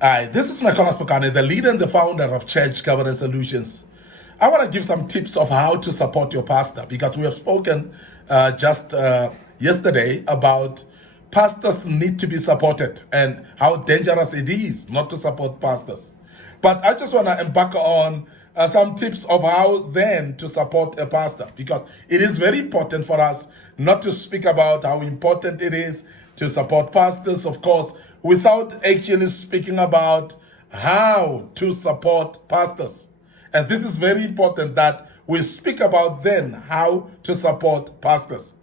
Hi, this is Micornus Phokane, the leader and the founder of Church Governance Solutions. I want to give some tips of how to support your pastor because we have spoken just yesterday about pastors need to be supported and how dangerous it is not to support pastors. But I just want to embark on some tips of how then to support a pastor because it is very important for us not to speak about how important it is to support pastors, of course, without actually speaking about how to support pastors. And this is very important that we speak about then how to support pastors.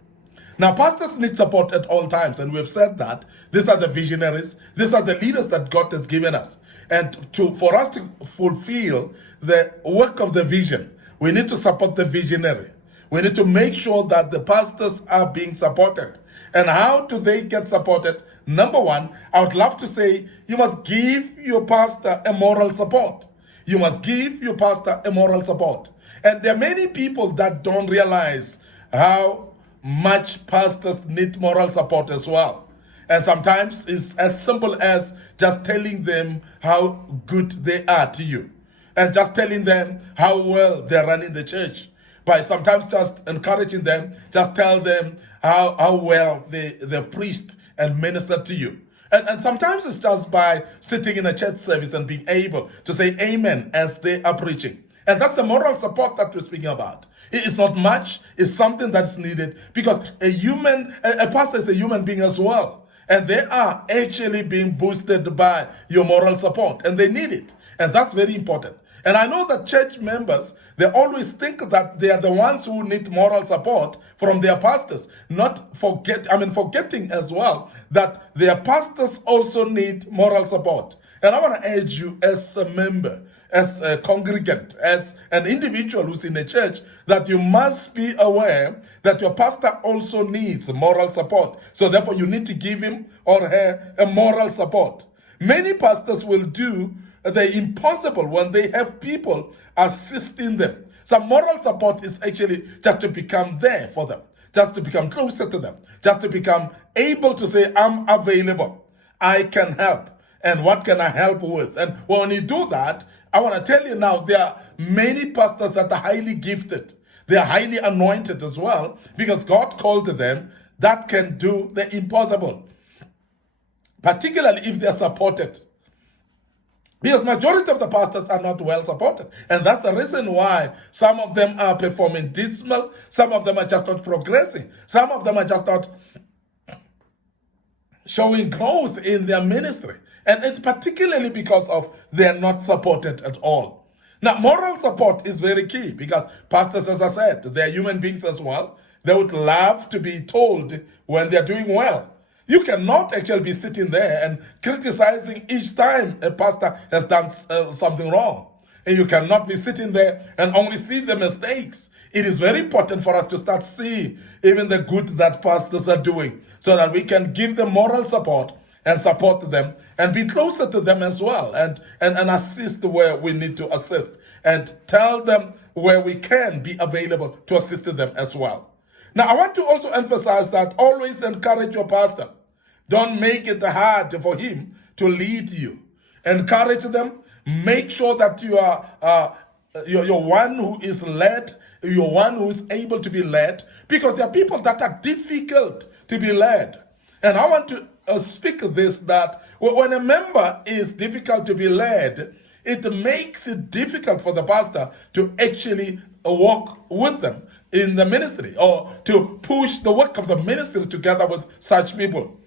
Now, pastors need support at all times, and we've said that these are the visionaries, these are the leaders that God has given us. And for us to fulfill the work of the vision, we need to support the visionary. We need to make sure that the pastors are being supported. And how do they get supported? Number one, I would love to say you must give your pastor a moral support. You must give your pastor a moral support. And there are many people that don't realize how much pastors need moral support as well. And sometimes it's as simple as just telling them how good they are to you and just telling them how well they're running the church. By sometimes just encouraging them, just tell them how well they've preached and ministered to you. And sometimes it's just by sitting in a church service and being able to say amen as they are preaching. And that's the moral support that we're speaking about. It's not much, it's something that's needed because a pastor is a human being as well. And they are actually being boosted by your moral support and they need it. And that's very important. And I know that church members, they always think that they are the ones who need moral support from their pastors, forgetting as well that their pastors also need moral support. And I want to urge you as a member, as a congregant, as an individual who's in a church, that you must be aware that your pastor also needs moral support. So therefore you need to give him or her a moral support. Many pastors will do the impossible when they have people assisting them. Some moral support is actually just to become there for them, just to become closer to them, just to become able to say, I'm available, I can help, and what can I help with? And when you do that, I want to tell you now, there are many pastors that are highly gifted. They are highly anointed as well, because God called them that can do the impossible, particularly if they're supported. Because majority of the pastors are not well supported. And that's the reason why some of them are performing dismal, some of them are just not progressing, some of them are just not showing growth in their ministry. And it's particularly because of they're not supported at all. Now, moral support is very key because pastors, as I said, they're human beings as well. They would love to be told when they're doing well. You cannot actually be sitting there and criticizing each time a pastor has done something wrong. And you cannot be sitting there and only see the mistakes. It is very important for us to start seeing even the good that pastors are doing so that we can give them moral support and support them and be closer to them as well and assist where we need to assist and tell them where we can be available to assist them as well. Now, I want to also emphasize that always encourage your pastor. Don't make it hard for him to lead you. Encourage them. Make sure that you are you're one who is led. You're one who is able to be led, because there are people that are difficult to be led. And I want to speak this, that when a member is difficult to be led, it makes it difficult for the pastor to actually walk with them in the ministry or to push the work of the ministry together with such people.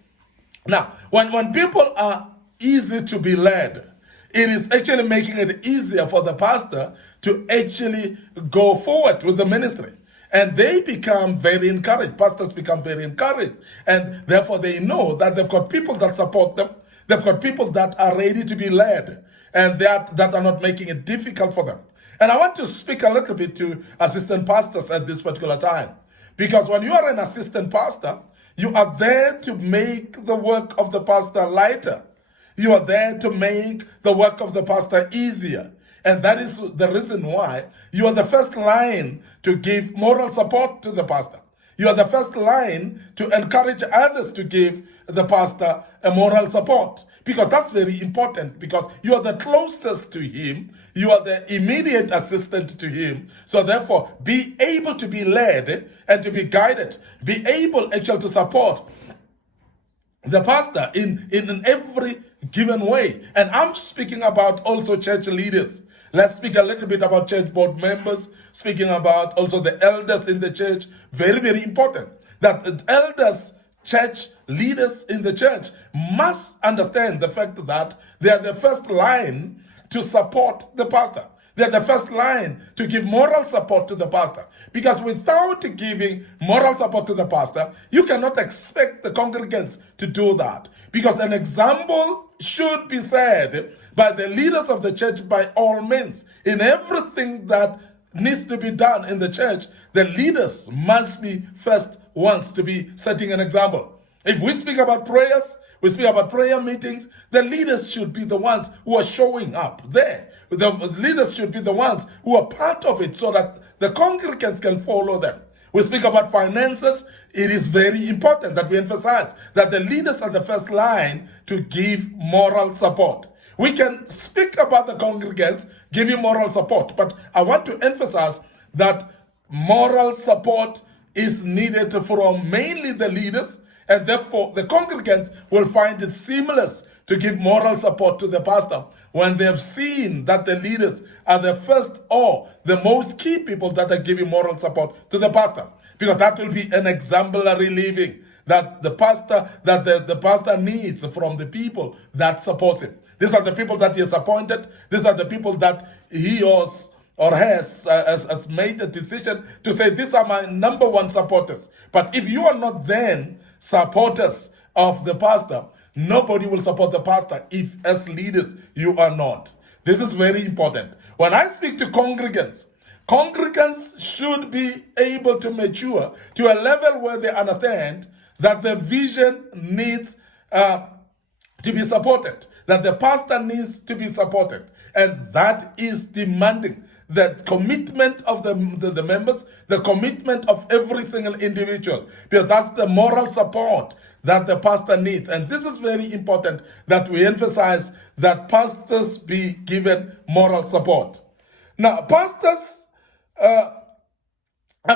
Now, when people are easy to be led, it is actually making it easier for the pastor to actually go forward with the ministry. And they become very encouraged. Pastors become very encouraged. And therefore they know that they've got people that support them. They've got people that are ready to be led and that are not making it difficult for them. And I want to speak a little bit to assistant pastors at this particular time. Because when you are an assistant pastor, you are there to make the work of the pastor lighter. You are there to make the work of the pastor easier. And that is the reason why you are the first line to give moral support to the pastor. You are the first line to encourage others to give the pastor a moral support. because that's very important, because you are the closest to him, you are the immediate assistant to him. So therefore, be able to be led and to be guided, be able actually to support the pastor in every given way. And I'm speaking about also church leaders. Let's speak a little bit about church board members, speaking about also the elders in the church. Very, very important that elders, church leaders in the church must understand the fact that they are the first line to support the pastor. They're the first line to give moral support to the pastor. Because without giving moral support to the pastor, you cannot expect the congregants to do that. Because an example should be set by the leaders of the church by all means. In everything that needs to be done in the church, the leaders must be first ones to be setting an example. If we speak about prayers, we speak about prayer meetings, the leaders should be the ones who are showing up there. The leaders should be the ones who are part of it so that the congregants can follow them. We speak about finances. It is very important that we emphasize that the leaders are the first line to give moral support. We can speak about the congregants giving moral support, but I want to emphasize that moral support is needed from mainly the leaders, and therefore the congregants will find it seamless to give moral support to the pastor when they have seen that the leaders are the first or the most key people that are giving moral support to the pastor. Because that will be an exemplary living that the pastor the pastor needs from the people that support him. These are the people that he has appointed. These are the people that he has made a decision to say, these are my number one supporters. But if you are not then supporters of the pastor, nobody will support the pastor if as leaders you are not. This is very important. When I speak to congregants should be able to mature to a level where they understand that the vision needs to be supported, that the pastor needs to be supported. And that is demanding the commitment of the members, the commitment of every single individual, because that's the moral support that the pastor needs. And this is very important that we emphasize that pastors be given moral support. Now, pastors are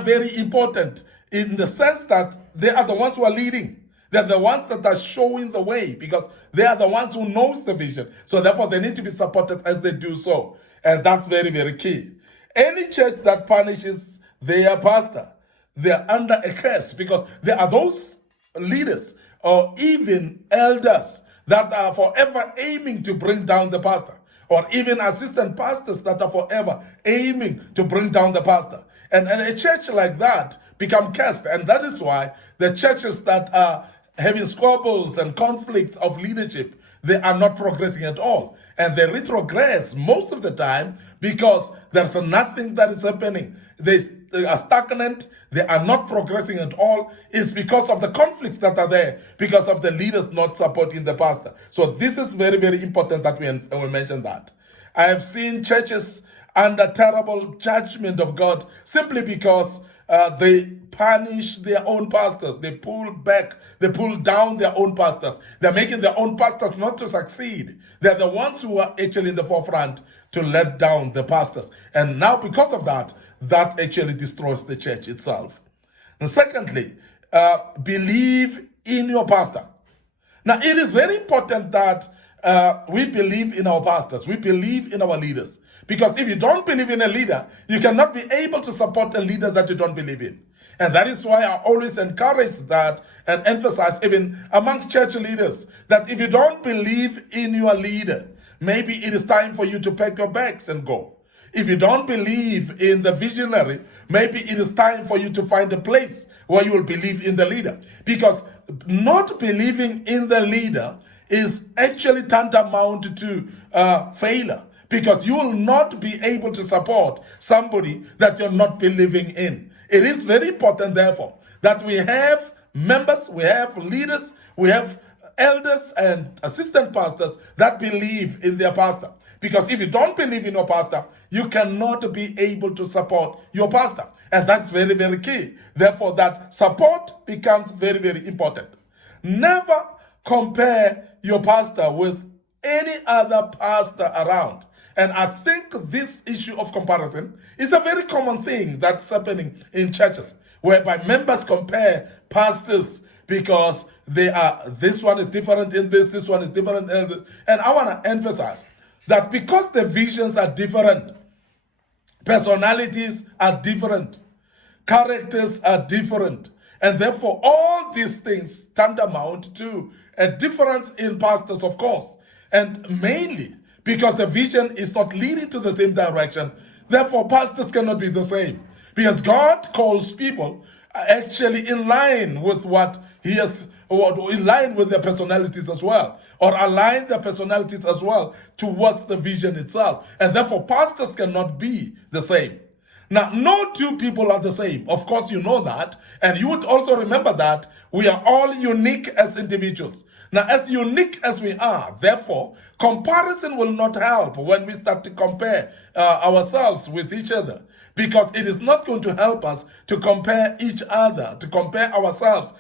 very important in the sense that they are the ones who are leading. They're the ones that are showing the way, because they are the ones who knows the vision. So therefore, they need to be supported as they do so. And that's very, very key. Any church that punishes their pastor, they're under a curse, because there are those leaders or even elders that are forever aiming to bring down the pastor, or even assistant pastors that are forever aiming to bring down the pastor. And a church like that become cursed. And that is why the churches that are having squabbles and conflicts of leadership, they are not progressing at all. And they retrogress most of the time because there's nothing that is happening. They are stagnant. They are not progressing at all. It's because of the conflicts that are there, because of the leaders not supporting the pastor. So this is very, very important that we mention that. I have seen churches under terrible judgment of God simply because they punish their own pastors. They pull back, they pull down their own pastors. They're making their own pastors not to succeed. They're the ones who are actually in the forefront to let down the pastors. And now because of that, that actually destroys the church itself. And secondly, believe in your pastor. Now, it is very important that we believe in our pastors. We believe in our leaders. Because if you don't believe in a leader, you cannot be able to support a leader that you don't believe in. And that is why I always encourage that and emphasize even amongst church leaders that if you don't believe in your leader, maybe it is time for you to pack your bags and go. If you don't believe in the visionary, maybe it is time for you to find a place where you will believe in the leader. Because not believing in the leader is actually tantamount to failure. Because you will not be able to support somebody that you're not believing in. It is very important, therefore, that we have members, we have leaders, we have elders and assistant pastors that believe in their pastor. Because if you don't believe in your pastor, you cannot be able to support your pastor. And that's very, very key. Therefore, that support becomes very, very important. Never compare your pastor with any other pastor around. And I think this issue of comparison is a very common thing that's happening in churches, whereby members compare pastors because this one is different in this one is different in this. And I want to emphasize that because the visions are different, personalities are different, characters are different, and therefore all these things tantamount to a difference in pastors, of course, and mainly because the vision is not leading to the same direction. Therefore, pastors cannot be the same, because God calls people actually in line with what he has, or in line with their personalities as well, or align their personalities as well towards the vision itself. And therefore, pastors cannot be the same. Now, no two people are the same. Of course, you know that. And you would also remember that we are all unique as individuals. Now, as unique as we are, therefore, comparison will not help when we start to compare ourselves with each other, because it is not going to help us to compare each other, to compare ourselves,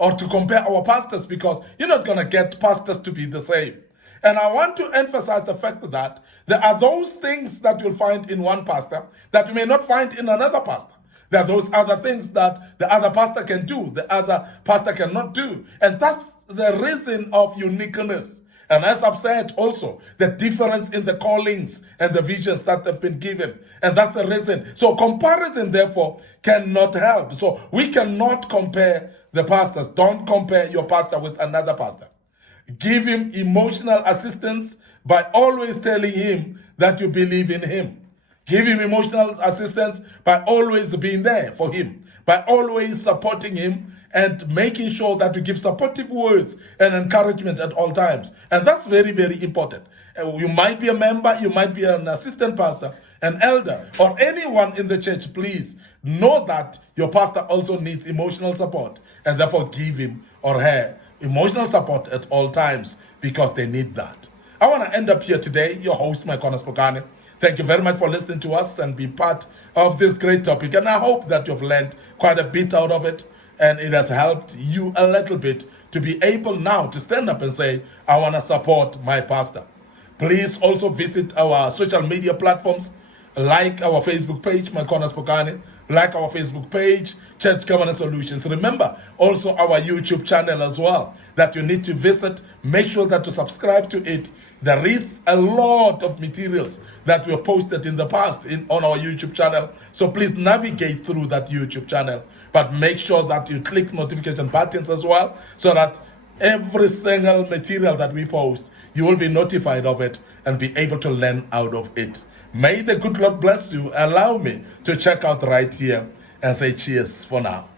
or to compare our pastors, because you're not going to get pastors to be the same. And I want to emphasize the fact that there are those things that you'll find in one pastor that you may not find in another pastor. There are those other things that the other pastor can do, the other pastor cannot do. And that's the reason of uniqueness. And as I've said also, the difference in the callings and the visions that have been given. And that's the reason. So comparison, therefore, cannot help. So we cannot compare the pastors. Don't compare your pastor with another pastor. Give him emotional assistance by always telling him that you believe in him. Give him emotional assistance by always being there for him, by always supporting him and making sure that you give supportive words and encouragement at all times. And that's very, very important. You might be a member, you might be an assistant pastor, an elder, or anyone in the church. Please know that your pastor also needs emotional support, and therefore give him or her emotional support at all times, because they need that. I want to end up here today, your host, Micornus Phokane. Thank you very much for listening to us and being part of this great topic. And I hope that you've learned quite a bit out of it, and it has helped you a little bit to be able now to stand up and say, I want to support my pastor. Please also visit our social media platforms, like our Facebook page, Micornus Phokane, like our Facebook page, Church Governance Solutions. Remember also our YouTube channel as well that you need to visit. Make sure that you subscribe to it. There is a lot of materials that we have posted in the past on our YouTube channel. So please navigate through that YouTube channel. But make sure that you click notification buttons as well, so that every single material that we post, you will be notified of it and be able to learn out of it. May the good Lord bless you. Allow me to check out right here and say cheers for now.